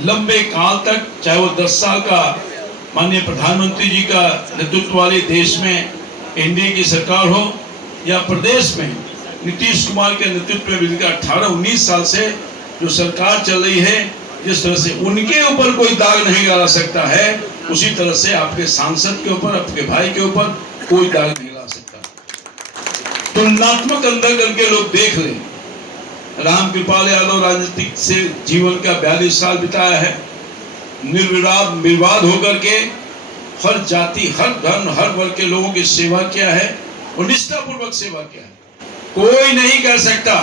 लंबे काल तक, चाहे वो 10 साल का माननीय प्रधानमंत्री जी का नेतृत्व वाले देश में एनडीए की सरकार हो, या प्रदेश में नीतीश कुमार के नेतृत्व में मिलकर 18-19 साल से जो सरकार चल रही है, जिस तरह से उनके ऊपर कोई दाग नहीं डाला सकता है, उसी तरह से आपके सांसद के ऊपर, आपके भाई के ऊपर कोई दाग नहीं डाल सकता। तुलनात्मक अंदर करके लोग देख लें। रामकृपाल यादव राजनीतिक से जीवन का 42 साल बिताया है, निर्विवाद होकर के हर जाति, हर धर्म, हर वर्ग के लोगों की सेवा किया है और निष्ठापूर्वक सेवा किया है। कोई नहीं कह सकता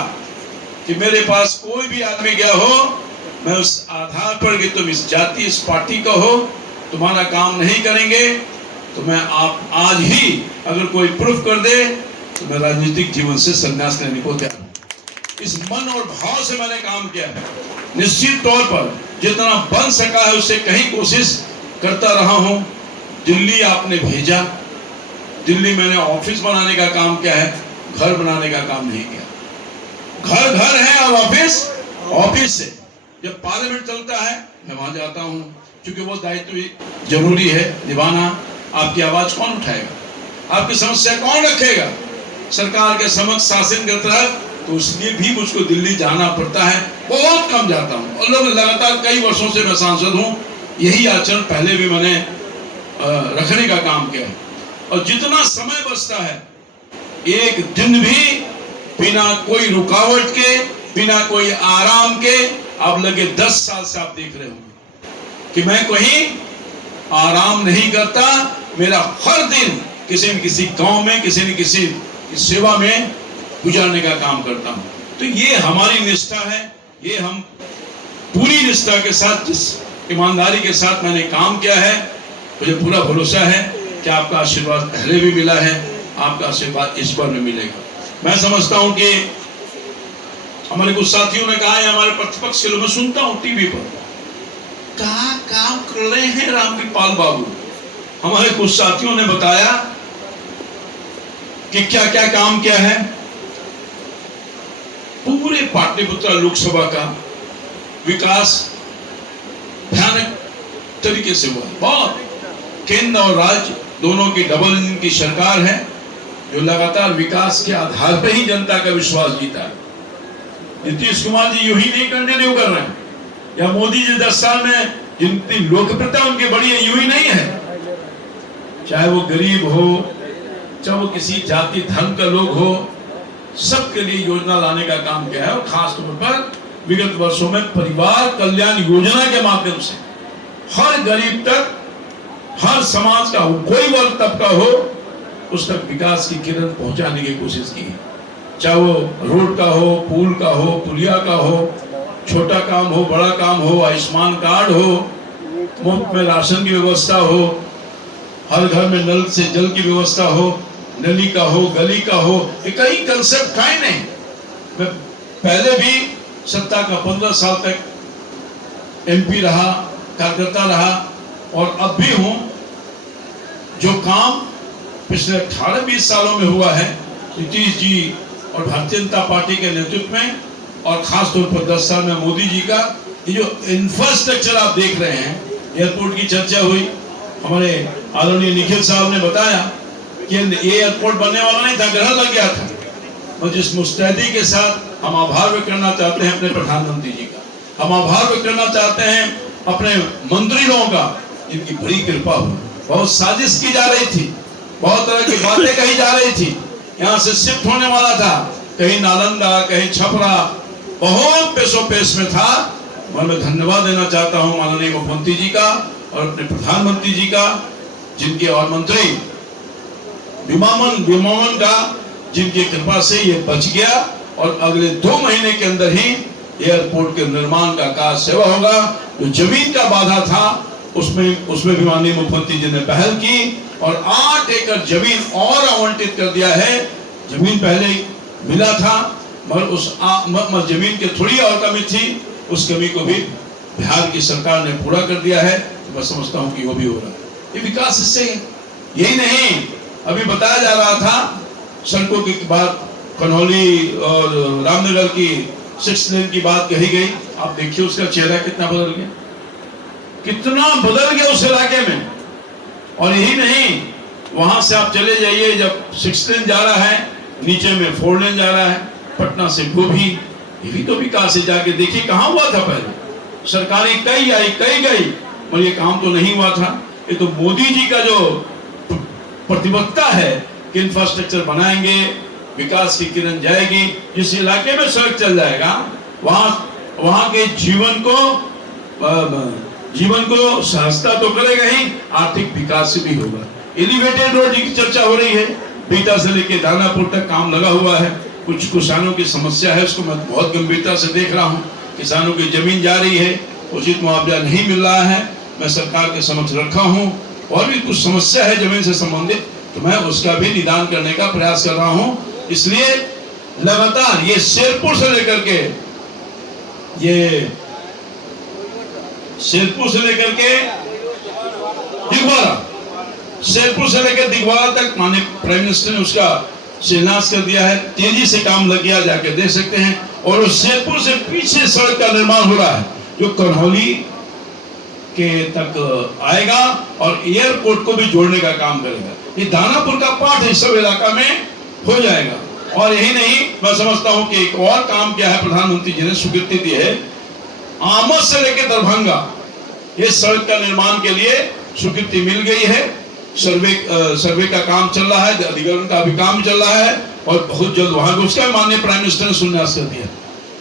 कि मेरे पास कोई भी आदमी गया हो, मैं उस आधार पर कि तुम इस जाति, इस पार्टी का हो, तुम्हारा काम नहीं करेंगे, तो मैं आप आज ही अगर कोई प्रूफ कर दे तो मैं राजनीतिक जीवन से संन्यास लेने को तैयार हूं। इस मन और भाव से मैंने काम किया है। निश्चित तौर पर जितना बन सका है उससे कहीं कोशिश करता रहा हूं। दिल्ली आपने भेजा, दिल्ली मैंने ऑफिस बनाने का काम किया है, घर बनाने का काम नहीं किया। घर घर है और ऑफिस ऑफिस से। जब पार्लियामेंट चलता है मैं वहां जाता हूं, क्योंकि वो दायित्व जरूरी है निभाना। आपकी आवाज कौन उठाएगा, आपकी समस्या कौन रखेगा सरकार के समक्ष शासन करता है, तो इसलिए भी मुझको दिल्ली जाना पड़ता है। बहुत कम जाता हूं और लगातार कई वर्षों से मैं सांसद हूं। यही आचरण पहले भी मैंने रखने का काम किया है। और जितना समय बचता है, एक दिन भी बिना कोई रुकावट के, बिना कोई आराम के, आप लगे 10 साल से आप देख रहे होंगे कि मैं कहीं आराम नहीं करता। मेरा हर दिन किसी न किसी गांव में, किसी न किसी सेवा में गुजारने का काम करता हूं। तो ये हमारी निष्ठा है, ये हम पूरी निष्ठा के साथ, जिस ईमानदारी के साथ मैंने काम किया है, मुझे पूरा भरोसा है कि आपका आशीर्वाद पहले भी मिला है, आपका आशीर्वाद इस बार भी मिलेगा। मैं समझता हूं कि हमारे कुछ साथियों ने कहा है, हमारे प्रतिपक्ष के लोग, मैं सुनता हूं टीवी पर, क्या काम कर रहे हैं रामकृपाल बाबू। हमारे कुछ साथियों ने बताया कि क्या क्या काम किया है। पूरे पाटलिपुत्र लोकसभा का विकास भयानक तरीके से हुआ। बहुत केंद्र और राज्य दोनों की डबल इंजन की सरकार है, जो लगातार विकास के आधार पर ही जनता का विश्वास जीता है। नीतीश कुमार जी यूं ही नहीं कंटिन्यू कर रहे हैं, या मोदी जी 10 साल में जितनी लोकप्रियता उनकी बढ़ी है, यूं ही नहीं है। चाहे वो गरीब हो, चाहे वो किसी जाति धर्म का लोग हो, सबके लिए योजना लाने का काम किया है। और खास तौर पर विगत वर्षों में परिवार कल्याण योजना के माध्यम से हर गरीब तक, हर समाज का हो, कोई वर्ग तबका हो, उस तक विकास की किरण पहुंचाने की कोशिश की है। चाहे वो रोड का हो, पुल का हो, पुलिया का हो, छोटा काम हो, बड़ा काम हो, आयुष्मान कार्ड हो, मुफ्त में राशन की व्यवस्था हो, हर घर में नल से जल की व्यवस्था हो, नली का हो, गली का हो, ये कई कंसेप्ट है नहीं। मैं पहले भी सत्ता का 15 साल तक एमपी रहा, कार्यकर्ता रहा और अब भी हूं। जो काम पिछले 18-20 सालों में हुआ है नीतीश जी और भारतीय जनता पार्टी के नेतृत्व में, और खास तौर पर 10 साल में मोदी जी का, ये जो इंफ्रास्ट्रक्चर आप देख रहे हैं, एयरपोर्ट की चर्चा हुई, हमारे आदरणीय निखिल साहब ने बताया कि ये एयरपोर्ट बनने वाला नहीं था, ग्रहण लग गया था। और जिस मुस्तैदी के साथ हम आभार व्यक्त करना चाहते हैं अपने प्रधानमंत्री जी का, हम आभार व्यक्त करना चाहते हैं अपने मंत्री लोगों का, इनकी बड़ी कृपा हुई। बहुत साजिश की जा रही थी, बहुत तरह की बातें कही जा रही थी, यहाँ से शिफ्ट होने वाला था, कहीं नालंदा, कहीं छपरा, बहुत पेशो पेश में था। मैं धन्यवाद देना चाहता हूँ माननीय मुख्यमंत्री जी का और अपने प्रधानमंत्री जी का, जिनके और मंत्री विमानन का, जिनकी कृपा से ये बच गया और अगले 2 महीने के अंदर ही एयरपोर्ट के निर्माण का कार्य सेवा होगा। जो जमीन का बाधा था उसमें भी माननीय मुख्यमंत्री जी ने पहल की और 8 एकड़ जमीन और आवंटित कर दिया है। जमीन पहले मिला था मगर उस जमीन की थोड़ी और कमी थी, उस कमी को भी बिहार की सरकार ने पूरा कर दिया है। तो मैं समझता हूँ कि वो भी हो रहा है। ये विकास इससे यही नहीं, अभी बताया जा रहा था सड़कों की बात, कन्हौली और रामनगर की 6 लेन की बात कही गई। आप देखिए उसका चेहरा कितना बदल गया। कितना बदल गया उस इलाके में। और यही नहीं, वहां से आप चले जाइए, जब 6 लेन जा रहा है, नीचे में 4 लेन जा रहा है, पटना से गोभी, ये भी तो विकास है। जाके देखिए कहाँ हुआ था पहले। सरकारें कई आई कई गई और ये काम तो नहीं हुआ था। ये तो मोदी जी का जो प्रतिबद्धता है कि इंफ्रास्ट्रक्चर बनाएंगे, विकास की किरण जाएगी, जिस इलाके में सड़क चल जाएगा वहां के जीवन को सहजता तो करेगा ही, आर्थिक विकास भी होगा। एलिवेटेड रोड की चर्चा हो रही है, बीटा से लेके दानापुर तक काम लगा हुआ है। कुछ किसानों की समस्या है, उसको मैं बहुत गंभीरता से देख रहा हूँ। किसानों की जमीन जा रही है, उचित मुआवजा नहीं मिल रहा है, मैं सरकार के समक्ष रखा हूँ। और भी कुछ समस्या है जमीन से संबंधित, तो मैं उसका भी निदान करने का प्रयास कर रहा हूँ। इसलिए लगातार ये शेरपुर से लेकर के दिगवाड़ा तक माननीय प्राइम मिनिस्टर ने उसका शिलान्यास कर दिया है। तेजी से काम लग गया, जाके देख सकते हैं। और उस शेरपुर से पीछे सड़क का निर्माण हो रहा है, जो करहौली के तक आएगा और एयरपोर्ट को भी जोड़ने का काम करेगा। ये दानापुर का पार्ट इस सब इलाका में हो जाएगा। और यही नहीं, मैं समझता हूं कि एक और काम किया है प्रधानमंत्री जी ने, स्वीकृति दी है। आमद से लेकर दरभंगा ये सड़क का निर्माण के लिए स्वीकृति मिल गई है। सर्वे का काम चल रहा है, अधिग्रहण का भी काम चल रहा है और बहुत जल्द वहां उसका माननीय प्राइम मिनिस्टर ने शिलान्यास कर दिया।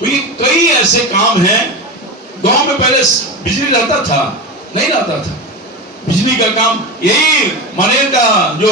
तो ये कई ऐसे काम हैं। गांव में पहले बिजली रहता था, नहीं रहता था बिजली का काम। यही मनेर का जो